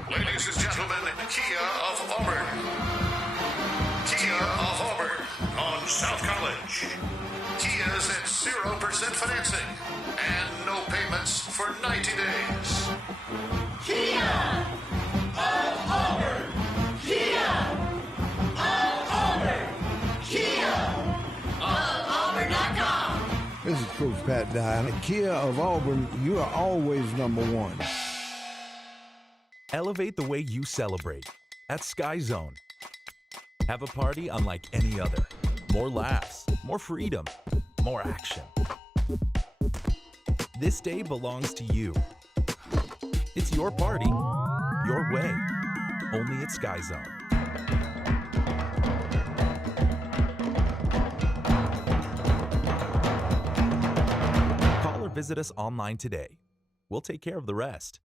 Ladies and gentlemen, Kia of Auburn. Kia of Auburn on South College. Kia's at 0% financing and no payments for 90 days. Kia of Auburn. Kia of Auburn. Kia of Auburn.com. This is Coach Pat Dye. At Kia of Auburn, you are always number one. Elevate the way you celebrate at Sky Zone. Have a party unlike any other. More laughs, more freedom, more action. This day belongs to you. It's your party, your way. Only at Sky Zone. Call or visit us online today. We'll take care of the rest.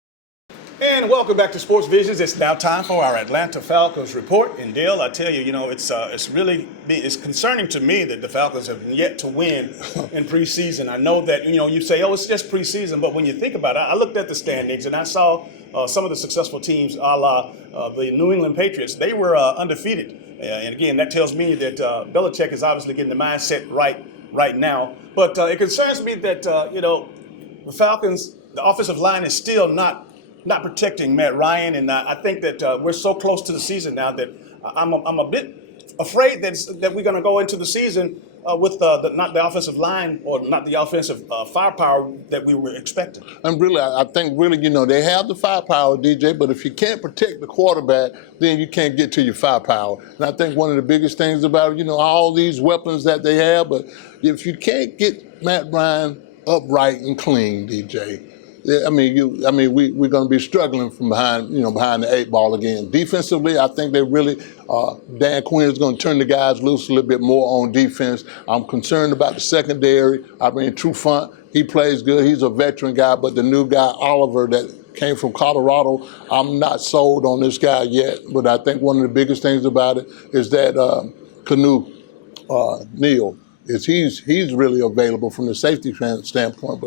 And welcome back to Sports Visions. It's now time for our Atlanta Falcons report. And Dale, I tell you, it's concerning to me that the Falcons have yet to win in preseason. I know that you say, it's just preseason, but when you think about it, I looked at the standings and I saw some of the successful teams, a la the New England Patriots. They were undefeated, and again, that tells me that Belichick is obviously getting the mindset right now. But it concerns me that the Falcons, the offensive line is still not protecting Matt Ryan, and I think that we're so close to the season now that I'm a bit afraid that we're going to go into the season with not the offensive line or not the offensive firepower that we were expecting. And really, I think they have the firepower, DJ, but if you can't protect the quarterback, then you can't get to your firepower. And I think one of the biggest things about all these weapons that they have, but if you can't get Matt Ryan upright and clean, DJ, we're going to be struggling from behind the eight ball again. Defensively, I think they really, Dan Quinn is going to turn the guys loose a little bit more on defense. I'm concerned about the secondary. Trufant, he plays good. He's a veteran guy, but the new guy, Oliver, that came from Colorado, I'm not sold on this guy yet. But I think one of the biggest things about it is that Canu Neal, is he's really available from the safety standpoint.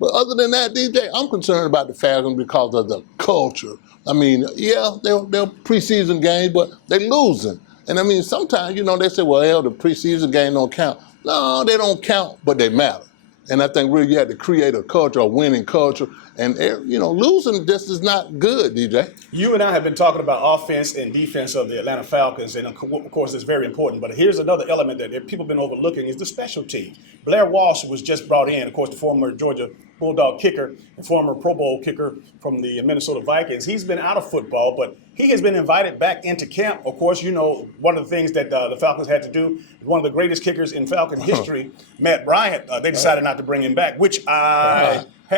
But other than that, DJ, I'm concerned about the Falcons because of the culture. I mean, yeah, they're preseason games, but they're losing. And I mean, sometimes, they say, well, hell, the preseason game don't count. No, they don't count, but they matter. And I think really you have to create a culture, a winning culture. And, losing this is not good, DJ. You and I have been talking about offense and defense of the Atlanta Falcons, and of course it's very important. But here's another element that people have been overlooking is the special team. Blair Walsh was just brought in, of course, the former Georgia Bulldog kicker and former Pro Bowl kicker from the Minnesota Vikings. He's been out of football, but he has been invited back into camp. Of course, one of the things that the Falcons had to do, one of the greatest kickers in Falcon history, Matt Bryant, they decided not to bring him back, which I I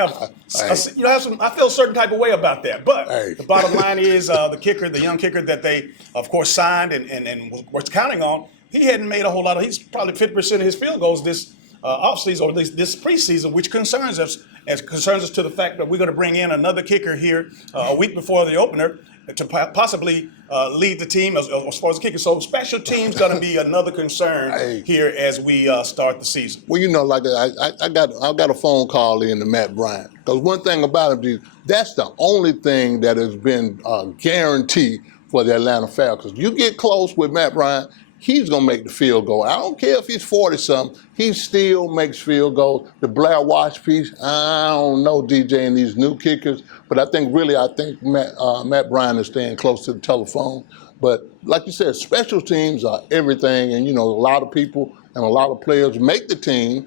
feel a certain type of way about that. But the bottom line is the young kicker that they, of course, signed and was counting on, he hadn't made a whole lot of, he's probably 50% of his field goals this offseason, or at least this preseason, which concerns us to the fact that we're going to bring in another kicker here a week before the opener to possibly lead the team as far as kicking. So special teams going to be another concern here as we start the season. Well, I got a phone call in to Matt Bryant, because one thing about him, that's the only thing that has been guaranteed for the Atlanta Falcons. You get close with Matt Bryant, he's going to make the field goal. I don't care if he's 40-something. He still makes field goals. The Blair Walsh piece, I don't know, DJ, and these new kickers. But I think Matt Bryant is staying close to the telephone. But like you said, special teams are everything. And, a lot of people and a lot of players make the team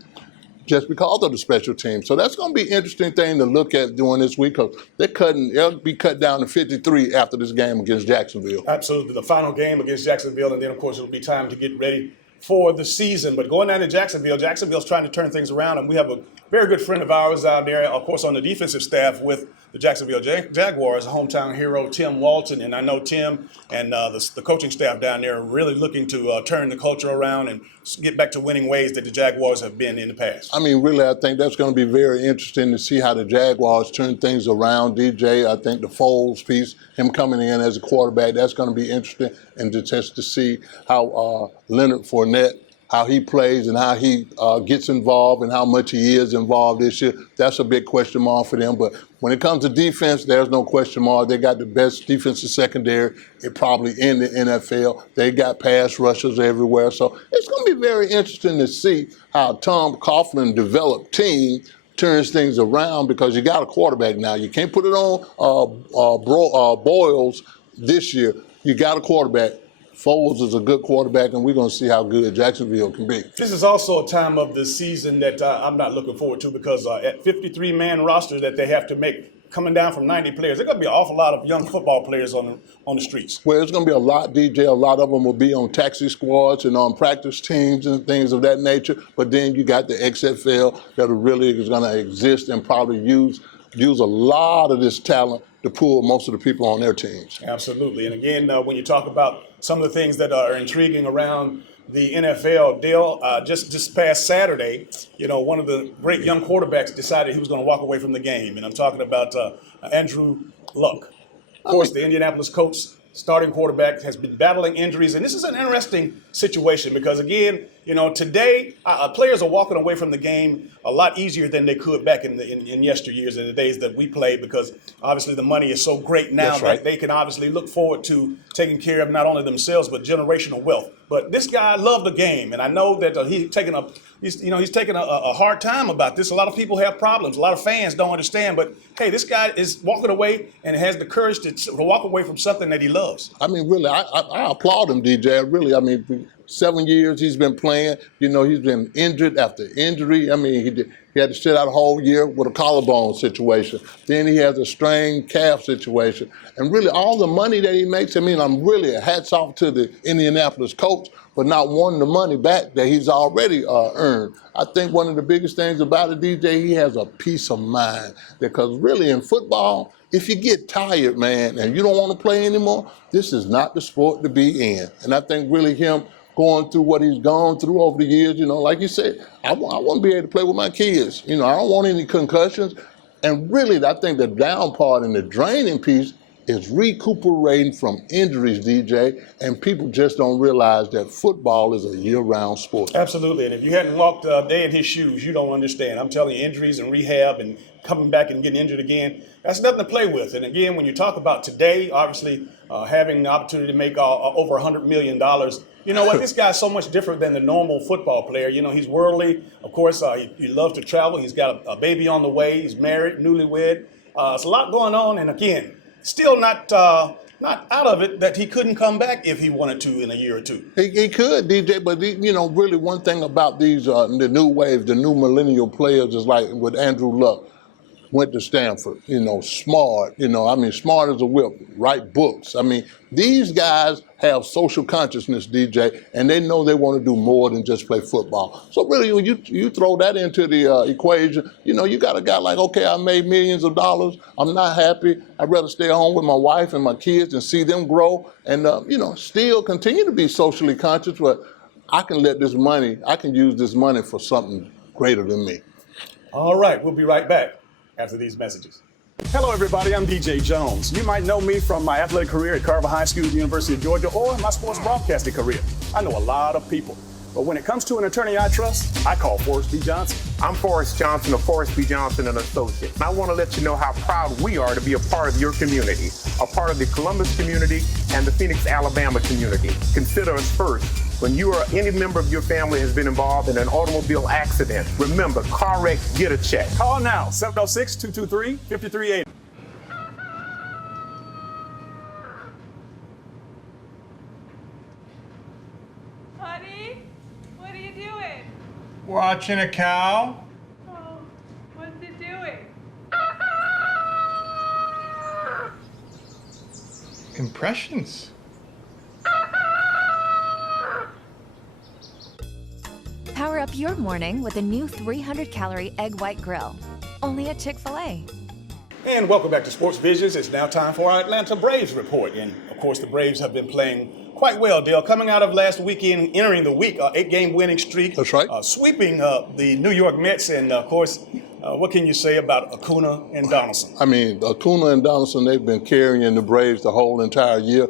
just because of the special teams. So that's going to be an interesting thing to look at during this week, because they'll be cut down to 53 after this game against Jacksonville. Absolutely. The final game against Jacksonville, and then, of course, it'll be time to get ready for the season. But going down to Jacksonville's trying to turn things around, and we have a very good friend of ours out there, of course, on the defensive staff with the Jacksonville Jaguars, hometown hero Tim Walton. And I know Tim and the coaching staff down there are really looking to turn the culture around and get back to winning ways that the Jaguars have been in the past. I mean, really, I think that's going to be very interesting to see how the Jaguars turn things around. DJ, I think the Foles piece, him coming in as a quarterback, that's going to be interesting. And just to see how Leonard Fournette, how he plays and how he gets involved and how much he is involved this year, that's a big question mark for them. But when it comes to defense, there's no question mark. They got the best defensive secondary probably in the NFL. They got pass rushers everywhere. So it's going to be very interesting to see how Tom Coughlin developed team turns things around, because you got a quarterback now. You can't put it on Boyles this year. You got a quarterback. Foles is a good quarterback, and we're going to see how good Jacksonville can be. This is also a time of the season that I'm not looking forward to, because at 53-man roster that they have to make, coming down from 90 players, there's going to be an awful lot of young football players on the streets. Well, it's going to be a lot, DJ. A lot of them will be on taxi squads and on practice teams and things of that nature. But then you got the XFL that really is going to exist and probably use a lot of this talent to pull most of the people on their teams. Absolutely. And again, when you talk about some of the things that are intriguing around the NFL, Dale, just this past Saturday, one of the great young quarterbacks decided he was going to walk away from the game. And I'm talking about Andrew Luck. Of course, the Indianapolis Colts starting quarterback has been battling injuries. And this is an interesting situation because, again, today players are walking away from the game a lot easier than they could back in yesteryears, in the days that we played, because obviously the money is so great now that they can obviously look forward to taking care of not only themselves but generational wealth. But this guy loved the game, and I know that he's taking a hard time about this. A lot of people have problems. A lot of fans don't understand. But hey, this guy is walking away and has the courage to walk away from something that he loves. I mean, really, I applaud him, DJ. Really, I mean, for 7 years he's been playing. He's been injured after injury. I mean, he had to sit out a whole year with a collarbone situation. Then he has a strained calf situation. And really, all the money that he makes, I mean, I'm really hats off to the Indianapolis Colts for not wanting the money back that he's already earned. I think one of the biggest things about it, DJ, he has a peace of mind. Because really, in football, if you get tired, man, and you don't want to play anymore, this is not the sport to be in. And I think really him going through what he's gone through over the years, like you said, I want to be able to play with my kids. I don't want any concussions. And really, I think the down part and the draining piece is recuperating from injuries, DJ, and people just don't realize that football is a year-round sport. Absolutely, and if you hadn't walked a day in his shoes, you don't understand. I'm telling you, injuries and rehab and coming back and getting injured again, that's nothing to play with. And again, when you talk about today, obviously having the opportunity to make over $100 million, you know what, this guy's so much different than the normal football player. You know, he's worldly. Of course, he loves to travel. He's got a baby on the way. He's married, newlywed. There's a lot going on, and again, still not out of it that he couldn't come back if he wanted to in a year or two. He could, DJ, but really one thing about these the new waves, the new millennial players is like with Andrew Luck, went to Stanford, smart, smart as a whip, write books. I mean, these guys have social consciousness, DJ, and they know they want to do more than just play football. So really, when you throw that into the equation, you got a guy like, okay, I made millions of dollars. I'm not happy. I'd rather stay home with my wife and my kids and see them grow and, still continue to be socially conscious, but I can use this money for something greater than me. All right, we'll be right back after these messages. Hello, everybody. I'm DJ Jones. You might know me from my athletic career at Carver High School, University of Georgia, or my sports broadcasting career. I know a lot of people, but when it comes to an attorney I trust, I call Forrest B. Johnson. I'm Forrest Johnson of Forrest B. Johnson & Associates. And I want to let you know how proud we are to be a part of your community, a part of the Columbus community and the Phoenix, Alabama community. Consider us first. When you or any member of your family has been involved in an automobile accident, remember, car wreck, get a check. Call now, 706-223-5380. Honey, what are you doing? Watching a cow. Oh, what's it doing? Impressions. Power up your morning with a new 300-calorie egg white grill. Only at Chick-fil-A. And welcome back to Sports Visions. It's now time for our Atlanta Braves report. And of course, the Braves have been playing quite well, Dale. Coming out of last weekend, entering the week, 8-game winning streak. That's right. Sweeping the New York Mets. And of course, what can you say about Acuna and Donaldson? I mean, Acuna and Donaldson, they've been carrying the Braves the whole entire year.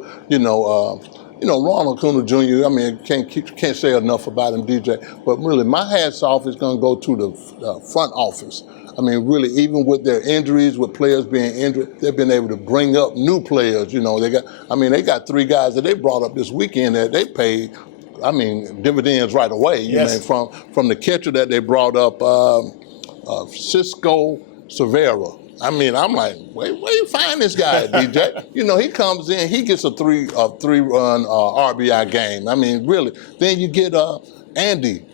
Ronald Acuna Jr., I mean, can't say enough about him, DJ. But really, my hat's off is going to go to the front office. I mean, really, even with their injuries, with players being injured, they've been able to bring up new players. They got 3 guys that they brought up this weekend that they paid, dividends right away. Yes. From the catcher that they brought up, Cisco Cervera. I mean, I'm like, where you find this guy, DJ? He comes in, he gets a three-run RBI game. I mean, really. Then you get Andy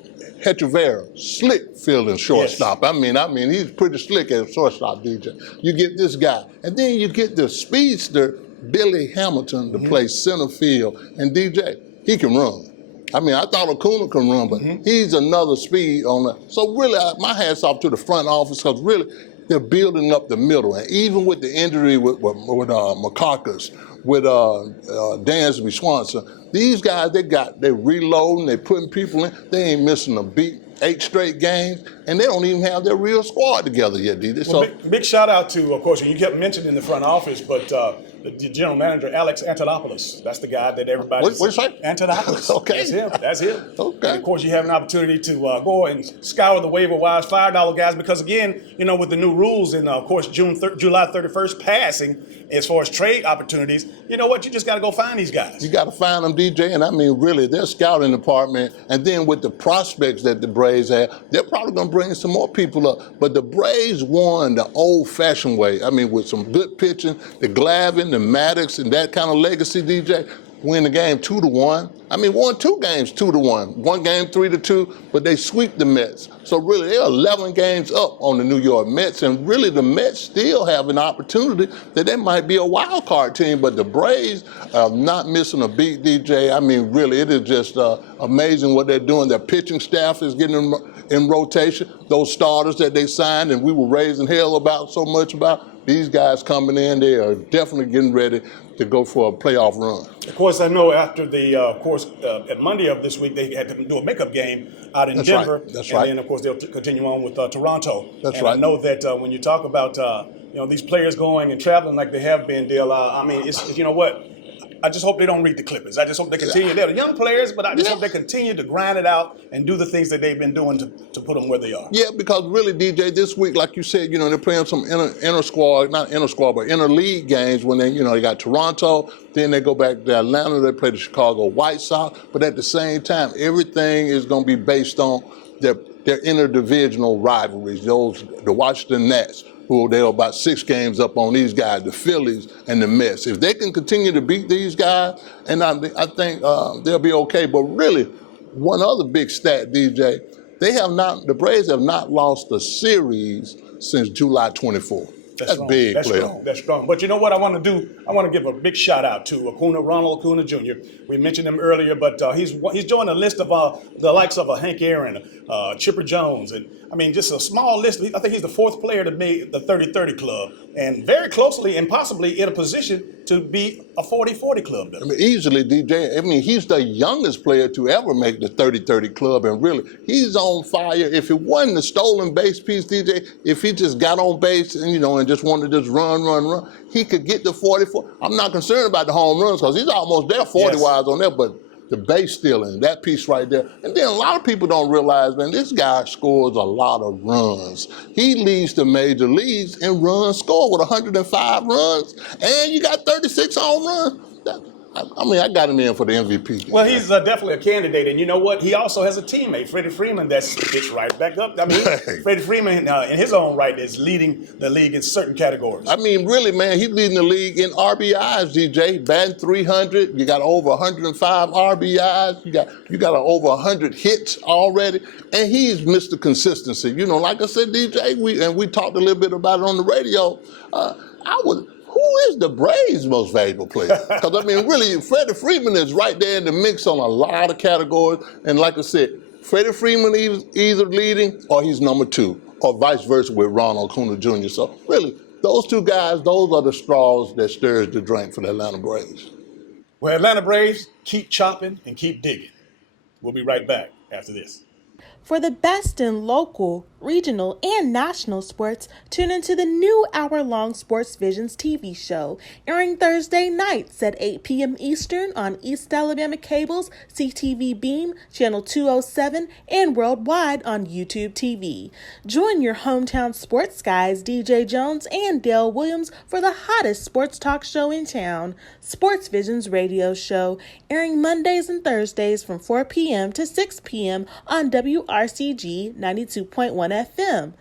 Hetrivera, slick fielding shortstop. Yes. I mean, he's pretty slick as a shortstop, DJ. You get this guy, and then you get the speedster Billy Hamilton to play center field, and DJ, he can run. I mean, I thought Acuna can run, but he's another speed on that. So really, my hat's off to the front office because really, they're building up the middle. And even with the injury with McCarkers, with Dansby Swanson, these guys, they're reloading, they're putting people in. They ain't missing a beat. 8 straight games, and they don't even have their real squad together yet, DJ. Well, big shout out to, of course, you kept mentioning the front office, but the general manager, Alex Antonopoulos. That's the guy that everybody. What's his name? Antonopoulos. Okay. That's him. Okay. And of course, you have an opportunity to go and scour the waiver wires, $5 guys, because again, with the new rules and of course July 31st passing, as far as trade opportunities, you know what? You just got to go find these guys. You got to find them, DJ, and I mean, really, their scouting department, and then with the prospects that the Braves have, they're probably going to bring some more people up. But the Braves won the old-fashioned way. I mean, with some good pitching, the Glavine, the Maddox, and that kind of legacy, DJ. Win the game 2-1. I mean, won 2 games 2-1. One game 3-2, but they sweep the Mets. So really, they're 11 games up on the New York Mets, and really the Mets still have an opportunity that they might be a wild card team. But the Braves are not missing a beat, DJ. I mean, really, it is just amazing what they're doing. Their pitching staff is getting in rotation. Those starters that they signed, and we were raising hell about so much about. These guys coming in, they are definitely getting ready to go for a playoff run. Of course, I know after the, at Monday of this week, they had to do a makeup game out in Denver. Right. That's right. And then, of course, they'll continue on with Toronto. That's and right. I know that when you talk about these players going and traveling like they have been, Dale, I mean, it's you know what? I just hope they don't read the Clippers. I just hope they continue. They're young players, but I just hope they continue to grind it out and do the things that they've been doing to put them where they are. Yeah, because really, DJ, this week, like you said, they're playing some inter-league games when they got Toronto, then they go back to Atlanta, they play the Chicago White Sox, but at the same time, everything is going to be based on their interdivisional rivalries, the Washington Nets, who they're about 6 games up on these guys, the Phillies and the Mets. If they can continue to beat these guys, and I think they'll be okay. But really, one other big stat, DJ, the Braves have not lost a series since July 24. That's big, player. That's strong. But you know what I want to do? I want to give a big shout out to Ronald Acuna Jr. We mentioned him earlier, but he's joined a list of the likes of Hank Aaron, Chipper Jones, and I mean just a small list. I think he's the 4th player to make the 30-30 club, and very closely and possibly in a position to be a 40-40 club. I mean, easily, DJ. I mean, he's the youngest player to ever make the 30-30 club, and really, he's on fire. If it wasn't the stolen base piece, DJ, if he just got on base and and just wanted to just run, he could get to 44. I'm not concerned about the home runs because he's almost there 40-wise on there, but the base stealing, that piece right there. And then a lot of people don't realize, man, this guy scores a lot of runs. He leads the major leagues in runs scored with 105 runs, and you got 36 home runs. I mean, I got him in for the MVP. Well, he's definitely a candidate, and you know what? He also has a teammate, Freddie Freeman, that's right back up. I mean, Freddie Freeman, in his own right, is leading the league in certain categories. I mean, really, man, he's leading the league in RBIs, DJ. Batting 300, you got over 105 RBIs, you got over 100 hits already, and he's Mr. Consistency. Like I said, DJ, we talked a little bit about it on the radio. Who is the Braves' most valuable player? Because, I mean, really, Freddie Freeman is right there in the mix on a lot of categories. And like I said, Freddie Freeman is either leading or he's number 2, or vice versa with Ronald Acuna Jr. So, really, those two guys, those are the straws that stirs the drink for the Atlanta Braves. Well, Atlanta Braves, keep chopping and keep digging. We'll be right back after this. For the best in local, regional, and national sports, tune into the new hour-long Sports Visions TV show, airing Thursday nights at 8 p.m. Eastern on East Alabama Cable's CTV Beam, Channel 207, and worldwide on YouTube TV. Join your hometown sports guys, DJ Jones and Dale Williams, for the hottest sports talk show in town, Sports Visions Radio Show, airing Mondays and Thursdays from 4 p.m. to 6 p.m. on WRCG 92.1 FM.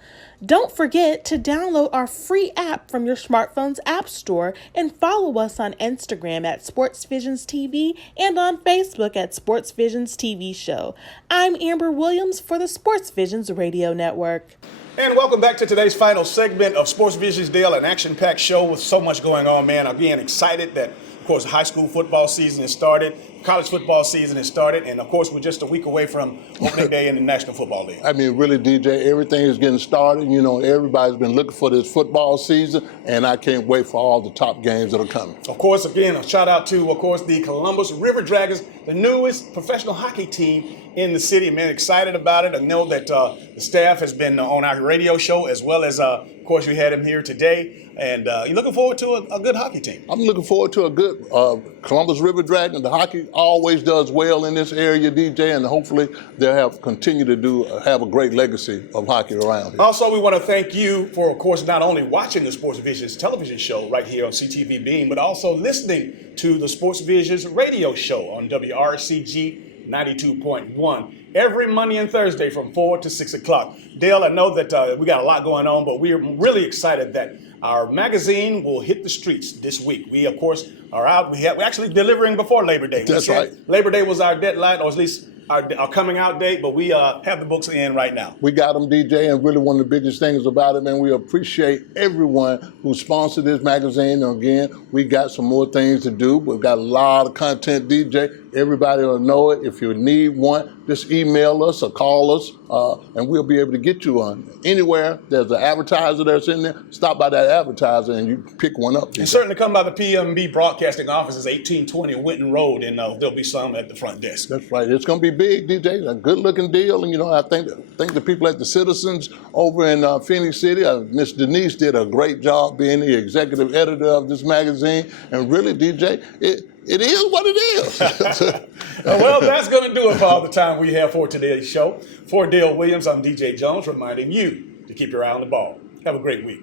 Don't forget to download our free app from your smartphone's app store and follow us on Instagram at Sports Visions TV and on Facebook at Sports Visions TV Show. I'm Amber Williams for the Sports Visions Radio Network. And welcome back to today's final segment of Sports Visions, Dale, an action-packed show with so much going on, man. Again, excited that, of course, high school football season has started, college football season has started, and, of course, we're just a week away from opening day in the National Football League. I mean, really, DJ, everything is getting started. Everybody's been looking for this football season, and I can't wait for all the top games that are coming. Of course, again, a shout-out to, of course, the Columbus River Dragons, the newest professional hockey team in the city. Man, excited about it. I know that the staff has been on our radio show, as well as, of course, we had him here today. And you're looking forward to a good hockey team. I'm looking forward to a good Columbus River Dragon. The hockey always does well in this area, DJ, and hopefully they'll continue to have a great legacy of hockey around here. Also, we want to thank you for, of course, not only watching the Sports Visions television show right here on CTV Beam, but also listening to the Sports Visions radio show on WRCG 92.1 every Monday and Thursday from 4 to 6 o'clock. Dale, I know that we got a lot going on, but we're really excited that our magazine will hit the streets this week. We, of course, are out. We're actually delivering before Labor Day. That's right. Labor Day was our deadline, or at least our coming out date, but we have the books in right now. We got them, DJ, and really one of the biggest things about it, man, we appreciate everyone who sponsored this magazine. And again, we got some more things to do. We've got a lot of content, DJ. Everybody will know it. If you need one, just email us or call us, and we'll be able to get you one. Anywhere there's an advertiser that's in there, stop by that advertiser and you pick one up. And certainly come by the PMB Broadcasting offices, 1820 Winton Road, and there'll be some at the front desk. That's right. It's going to be big, DJ. A good-looking deal, and I think the people at the Citizens over in Phoenix City, Miss Denise did a great job being the executive editor of this magazine, and really, DJ, it is what it is. Well, that's going to do it for all the time we have for today's show. For Dale Williams, I'm DJ Jones, reminding you to keep your eye on the ball. Have a great week.